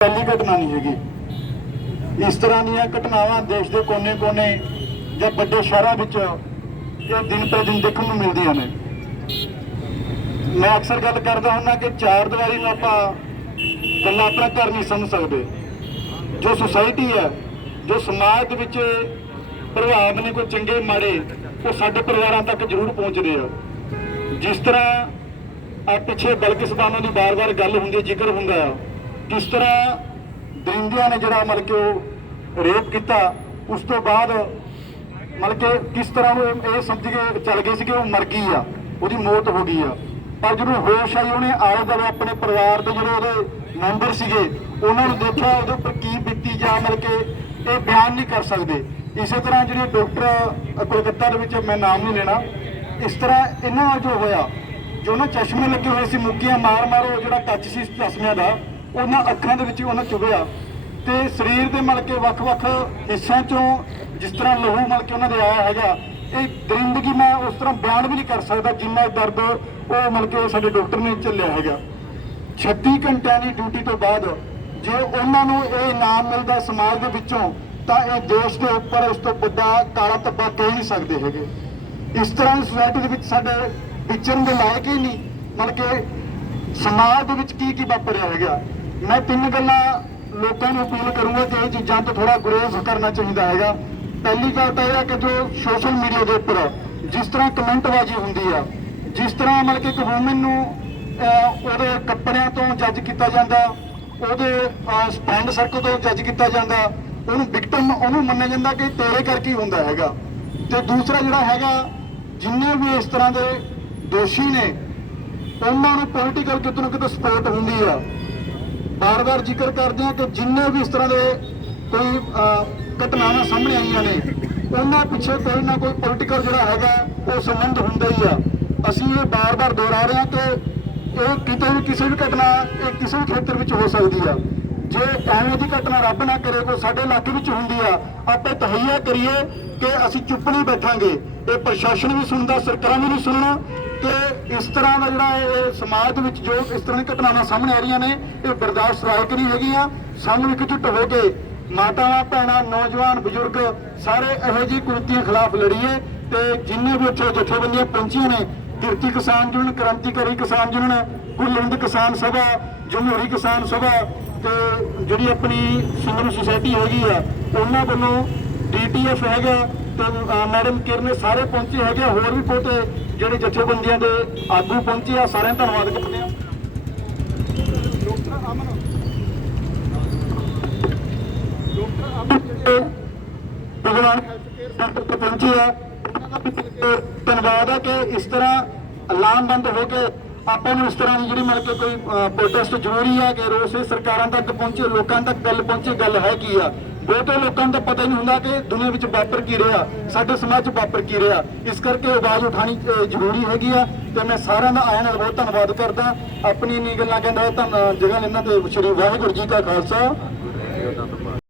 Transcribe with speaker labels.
Speaker 1: ਪਹਿਲੀ ਘਟਨਾ ਨਹੀਂ ਹੈਗੀ। ਇਸ ਤਰ੍ਹਾਂ ਦੀਆਂ ਘਟਨਾਵਾਂ ਦੇਸ਼ ਦੇ ਕੋਨੇ-ਕੋਨੇ ਜਾਂ ਵੱਡੇ ਸ਼ਹਿਰਾਂ ਵਿੱਚ ਇਹ ਦਿਨ ਪਰ ਦਿਨ ਦੇਖਣ ਨੂੰ ਮਿਲਦੀਆਂ ਨੇ। ਮੈਂ ਅਕਸਰ ਗੱਲ ਕਰਦਾ ਹੁੰਦਾ ਕਿ ਚਾਰ ਦੀਵਾਰੀ ਨੂੰ ਆਪਾਂ ਗੱਲਾਂ ਆਪਣਾ ਘਰ ਨਹੀਂ ਸਮਝ ਸਕਦੇ। ਜੋ ਸੁਸਾਇਟੀ ਹੈ, ਜੋ ਸਮਾਜ ਦੇ ਵਿੱਚ ਪ੍ਰਭਾਵ ਨੇ ਕੋਈ ਚੰਗੇ ਮਾੜੇ, ਉਹ ਸਾਡੇ ਪਰਿਵਾਰਾਂ ਤੱਕ ਜ਼ਰੂਰ ਪਹੁੰਚਦੇ ਆ। ਜਿਸ ਤਰ੍ਹਾਂ ਆ ਪਿੱਛੇ ਬਲਕਿਸਬਾਨੋਂ ਦੀ ਬਾਰ-ਬਾਰ ਗੱਲ ਹੁੰਦੀ, ਜ਼ਿਕਰ ਹੁੰਦਾ ਆ। ਕਿਸ ਤਰ੍ਹਾਂ ਦਰਿੰਦਿਆਂ ਨੇ ਜਿਹੜਾ ਮਤਲਬ ਕਿ ਉਹ ਰੇਪ ਕੀਤਾ, ਉਸ ਤੋਂ ਬਾਅਦ ਮਤਲਬ ਕਿ ਕਿਸ ਤਰ੍ਹਾਂ ਉਹ ਇਹ ਸਮਝ ਕੇ ਚੱਲ ਗਏ ਸੀ ਕਿ ਉਹ ਮਰ ਗਈ ਆ, ਉਹਦੀ ਮੌਤ ਹੋ ਗਈ ਆ। ਪਰ ਜਦੋਂ ਹੋਸ਼ ਆਈ, ਉਹਨੇ ਆਲੇ ਦੁਆਲੇ ਆਪਣੇ ਪਰਿਵਾਰ ਦੇ ਜਿਹੜੇ ਉਹਦੇ ਮੈਂਬਰ ਸੀਗੇ, ਉਹਨਾਂ ਨੂੰ ਦੇਖਿਆ, ਉਹਦੇ ਉੱਪਰ ਕੀ ਬੀਤੀ ਜਾ ਮਤਲਬ ਕਿ ਇਹ ਬਿਆਨ ਨਹੀਂ ਕਰ ਸਕਦੇ। ਇਸੇ ਤਰ੍ਹਾਂ ਜਿਹੜੇ ਡਾਕਟਰ ਕੋਲਕਾਤਾ ਦੇ ਵਿੱਚ ਮੈਂ ਨਾਮ ਨਹੀਂ ਲੈਣਾ, ਇਸ ਤਰ੍ਹਾਂ ਇਹਨਾਂ ਜੋ ਹੋਇਆ, ਜੋ ਨਾ ਚਸ਼ਮੇ ਲੱਗੇ ਹੋਏ ਸੀ, ਮੁੱਕੀਆਂ ਮਾਰ ਮਾਰ ਉਹ ਜਿਹੜਾ ਟੱਚ ਸੀ, ਚਸ਼ਮਿਆਂ ਦਾ ਉਹਨਾਂ ਅੱਖਾਂ ਦੇ ਵਿੱਚ ਉਹਨਾਂ ਚੁਭਿਆ ਤੇ ਸਰੀਰ ਦੇ ਮਲ ਕੇ ਵੱਖ-ਵੱਖ ਹਿੱਸਿਆਂ ਚੋਂ ਜਿਸ ਤਰ੍ਹਾਂ ਲਹੂ ਮਲ ਕੇ ਉਹਨਾਂ ਦੇ ਆਇਆ ਹੈਗਾ, ਇਹ ਦਰਿੰਦਗੀ ਮੈਂ ਉਸ ਤਰ੍ਹਾਂ ਬਿਆਨ ਵੀ ਨਹੀਂ ਕਰ ਸਕਦਾ ਜਿੰਨਾ ਦਰਦ ਉਹ ਮਲ ਕੇ ਸਾਡੇ ਡਾਕਟਰ ਨੇ ਝੱਲਿਆ ਹੈਗਾ। 36 ਘੰਟਿਆਂ ਦੀ ਡਿਊਟੀ ਤੋਂ ਬਾਅਦ ਜੇ ਉਹਨਾਂ ਨੂੰ ਇਹ ਇਨਾਮ ਮਿਲਦਾ ਸਮਾਜ ਦੇ ਵਿੱਚੋਂ, ਤਾਂ ਇਹ ਦੇਸ਼ ਦੇ ਉੱਪਰ ਇਸ ਤੋਂ ਵੱਡਾ ਕਾਲਾ ਧੱਬਾ ਕਹਿ ਨਹੀਂ ਸਕਦੇ ਹੈਗੇ। ਇਸ ਤਰ੍ਹਾਂ ਦੀ ਸੁਸਾਇਟੀ ਦੇ ਵਿੱਚ ਸਾਡੇ ਵਿਚਰਨ ਦੇ ਲਾਇਕ ਹੀ ਨਹੀਂ ਮਤਲਬ ਕਿ ਸਮਾਜ ਦੇ ਵਿੱਚ ਕੀ ਕੀ ਵਾਪਰਿਆ ਹੈਗਾ। ਮੈਂ ਤਿੰਨ ਗੱਲਾਂ ਲੋਕਾਂ ਨੂੰ ਅਪੀਲ ਕਰੂੰਗਾ ਕਿ ਇਹ ਚੀਜ਼ਾਂ ਤੋਂ ਥੋੜਾ ਗੁਰੇਜ਼ ਕਰਨਾ ਚਾਹੀਦਾ ਹੈਗਾ। ਪਹਿਲੀ ਗੱਲ ਤਾਂ ਇਹ ਹੈ ਕਿ ਜੋ ਸੋਸ਼ਲ ਮੀਡੀਆ ਦੇ ਉੱਪਰ ਜਿਸ ਤਰ੍ਹਾਂ ਕਮੈਂਟਬਾਜ਼ੀ ਹੁੰਦੀ ਆ, ਜਿਸ ਤਰ੍ਹਾਂ ਮਤਲਬ ਕਿ ਇੱਕ ਵੂਮਨ ਨੂੰ ਉਹਦੇ ਕੱਪੜਿਆਂ ਤੋਂ ਜੱਜ ਕੀਤਾ ਜਾਂਦਾ, ਉਹਦੇ ਫਰੈਂਡ ਸਰਕਲ ਤੋਂ ਜੱਜ ਕੀਤਾ ਜਾਂਦਾ, ਉਹਨੂੰ ਵਿਕਟਮ ਉਹਨੂੰ ਮੰਨਿਆ ਜਾਂਦਾ ਕਿ ਤੇਰੇ ਕਰਕੇ ਹੀ ਹੁੰਦਾ ਹੈਗਾ। ਤੇ ਦੂਸਰਾ ਜਿਹੜਾ ਹੈਗਾ, ਜਿੰਨੇ ਵੀ ਇਸ ਤਰ੍ਹਾਂ ਦੇ ਦੋਸ਼ੀ ਨੇ, ਉਹਨਾਂ ਨੂੰ ਪੋਲੀਟੀਕਲ ਕਿਤੇ ਨਾ ਕਿਤੇ ਸਪੋਰਟ ਹੁੰਦੀ ਆ। ਬਾਰ-ਬਾਰ ਜ਼ਿਕਰ ਕਰਦੇ ਹਾਂ ਕਿ ਜਿੰਨੇ ਵੀ ਇਸ ਤਰ੍ਹਾਂ ਦੇ ਕੋਈ ਘਟਨਾਵਾਂ ਸਾਹਮਣੇ ਆਈਆਂ ਨੇ, ਉਹਨਾਂ ਪਿੱਛੇ ਕੋਈ ਨਾ ਕੋਈ ਪੋਲੀਟੀਕਲ ਜਿਹੜਾ ਹੈਗਾ, ਉਹ ਸੰਬੰਧ ਹੁੰਦਾ ਹੀ ਆ। ਅਸੀਂ ਇਹ ਬਾਰ-ਬਾਰ ਦੁਹਰਾ ਰਹੇ ਹਾਂ ਕਿ ਇਹ ਕਿਤੇ ਵੀ ਕਿਸੇ ਵੀ ਘਟਨਾ, ਇਹ ਕਿਸੇ ਵੀ ਖੇਤਰ ਵਿੱਚ ਹੋ ਸਕਦੀ ਆ। ਜੇ ਐਵੇਂ ਦੀ ਘਟਨਾ ਰੱਬ ਨਾ ਕਰੇ, ਕੋਈ ਸਾਡੇ ਇਲਾਕੇ ਵਿੱਚ ਹੁੰਦੀ ਆ, ਆਪੇ ਤਹਈਆ ਕਰੀਏ ਕਿ ਅਸੀਂ ਚੁੱਪ ਨਹੀਂ ਬੈਠਾਂਗੇ। ਇਹ ਪ੍ਰਸ਼ਾਸਨ ਵੀ ਸੁਣਦਾ, ਸਰਕਾਰਾਂ ਵੀ ਨਹੀਂ ਸੁਣਨਾ ਕਿ ਇਸ ਤਰ੍ਹਾਂ ਦਾ ਜਿਹੜਾ ਇਹ ਸਮਾਜ ਦੇ ਵਿੱਚ ਜੋ ਇਸ ਤਰ੍ਹਾਂ ਦੀਆਂ ਘਟਨਾਵਾਂ ਸਾਹਮਣੇ ਆ ਰਹੀਆਂ ਨੇ, ਇਹ ਬਰਦਾਸ਼ਤ ਲਾਇਕ ਨਹੀਂ ਹੈਗੀਆਂ। ਸਾਨੂੰ ਇਕਜੁੱਟ ਹੋ ਕੇ ਮਾਤਾਵਾਂ, ਭੈਣਾਂ, ਨੌਜਵਾਨ, ਬਜ਼ੁਰਗ ਸਾਰੇ ਇਹੋ ਜਿਹੀ ਕੁਰੀਤੀਆਂ ਖਿਲਾਫ ਲੜੀਏ ਤੇ ਜਿੰਨੇ ਵੀ ਉੱਥੇ ਜਥੇਬੰਦੀਆਂ ਪਹੁੰਚੀਆਂ ਨੇ ਕਿਰਤੀ ਕਿਸਾਨ ਯੂਨੀਅਨ ਕ੍ਰਾਂਤੀਕਾਰੀ ਕਿਸਾਨ ਯੂਨੀਅਨ ਕੁੱਲਹਿੰਦ ਕਿਸਾਨ ਸਭਾ, ਜਮਹੂਰੀ ਕਿਸਾਨ ਸਭਾ ਤੇ ਜਿਹੜੀ ਆਪਣੀ ਸਿੰਗਲ ਸੁਸਾਇਟੀ ਹੈਗੀ ਆ, ਉਹਨਾਂ ਵੱਲੋਂ ਡੀਟੀਐਫ ਹੈਗਾ ਤੇ ਮੈਡਮ ਕਿਰਨ ਸਾਰੇ ਪਹੁੰਚੇ ਹੈਗੇ ਆ, ਹੋਰ ਵੀ ਬਹੁਤੇ ਜਿਹੜੇ ਜਥੇਬੰਦੀਆਂ ਦੇ ਆਗੂ ਪਹੁੰਚੇ ਆ ਸਾਰਿਆਂ ਦਾ ਧੰਨਵਾਦ ਕਰਦੇ ਆ। ਡਾਕਟਰ ਅਮਨ ਭਗਵਾਨ ਸੈਂਟਰ ਤੇ ਪਹੁੰਚੇ ਆ। ਧੰਨਵਾਦ ਹੈ ਕਿ ਇਸ ਤਰ੍ਹਾਂ ਲਾਮਬੰਦ ਹੋ ਕੇ ਆਪਾਂ ਨੂੰ ਇਸ ਤਰ੍ਹਾਂ ਦੀ ਜਿਹੜੀ ਮਤਲਬ ਕੇ ਕੋਈ ਪ੍ਰੋਟੈਸਟ ਜ਼ਰੂਰੀ ਹੈ ਕਿ ਰੋਸ ਇਹ ਸਰਕਾਰਾਂ ਤੱਕ ਪਹੁੰਚੇ ਲੋਕਾਂ ਤੱਕ ਗੱਲ ਪਹੁੰਚੇ ਗੱਲ ਹੈ ਕੀ ਆ। ਬਹੁਤੇ ਲੋਕਾਂ ਨੂੰ ਤਾਂ ਪਤਾ ਹੀ ਨਹੀਂ ਹੁੰਦਾ ਕਿ ਦੁਨੀਆ ਵਿੱਚ ਵਾਪਰ ਕੀ ਰਿਹਾ, ਸਾਡੇ ਸਮਾਜ 'ਚ ਵਾਪਰ ਕੀ ਰਿਹਾ। ਇਸ ਕਰਕੇ ਆਵਾਜ਼ ਉਠਾਣੀ ਜ਼ਰੂਰੀ ਹੈਗੀ ਆ ਤੇ ਮੈਂ ਸਾਰਿਆਂ ਦਾ ਆਇਆਂ ਨਾਲ ਬਹੁਤ ਧੰਨਵਾਦ ਕਰਦਾ। ਆਪਣੀ ਇੰਨੀ ਗੱਲਾਂ ਕਹਿੰਦਾ ਧੰਨ, ਜਗ੍ਹਾ ਇਹਨਾਂ ਤੇ ਸ਼੍ਰੀ ਵਾਹਿਗੁਰੂ ਜੀ ਕਾ ਖਾਲਸਾ।